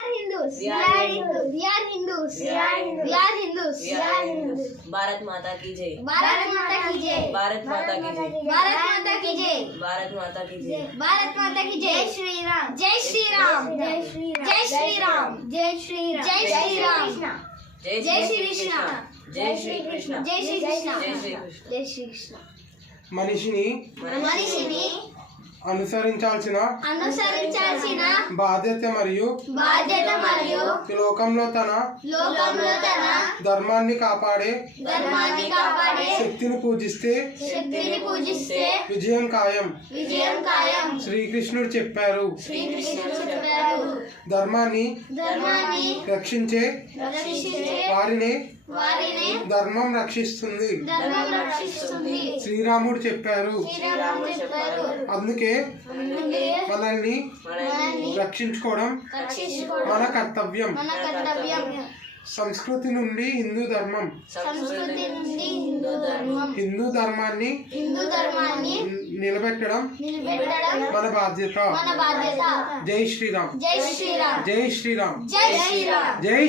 Hindus. We are Hindus. We are Hindus. We are Hindus. We are Hindus. We are Hindus. Bharat माता की जय. भारत माता की जय. भारत माता की जय. भारत माता की जय. भारत माता की जय. भारत माता की जय. जय श्री राम. जय श्री राम. जय श्री राम. जय श्री राम. जय श्री राम. जय श्री राम. जय श्री कृष्ण. जय श्री कृष्ण. जय श्री कृष्ण. जय श्री कृष्ण. जय श्री कृष्ण. మనిషిని అనుసరించాల్సిన బాధ్యత మరియు ఈ లోకంలో తన ధర్మాన్ని కాపాడే శక్తిని పూజిస్తే విజయం ఖాయం. శ్రీకృష్ణుడు చెప్పారు, ధర్మాన్ని రక్షించే వారిని ధర్మం రక్షిస్తుంది. శ్రీరాముడు చెప్పారు, అందుకే మనల్ని రక్షించుకోవడం మన కర్తవ్యం. సంస్కృతి నుండి హిందూ ధర్మం, హిందూ ధర్మాన్ని నిలబెట్టడం మన బాధ్యత. జై శ్రీరామ్. జై శ్రీరామ్. జై శ్రీరామ్. జై శ్రీరామ్. జై శ్రీ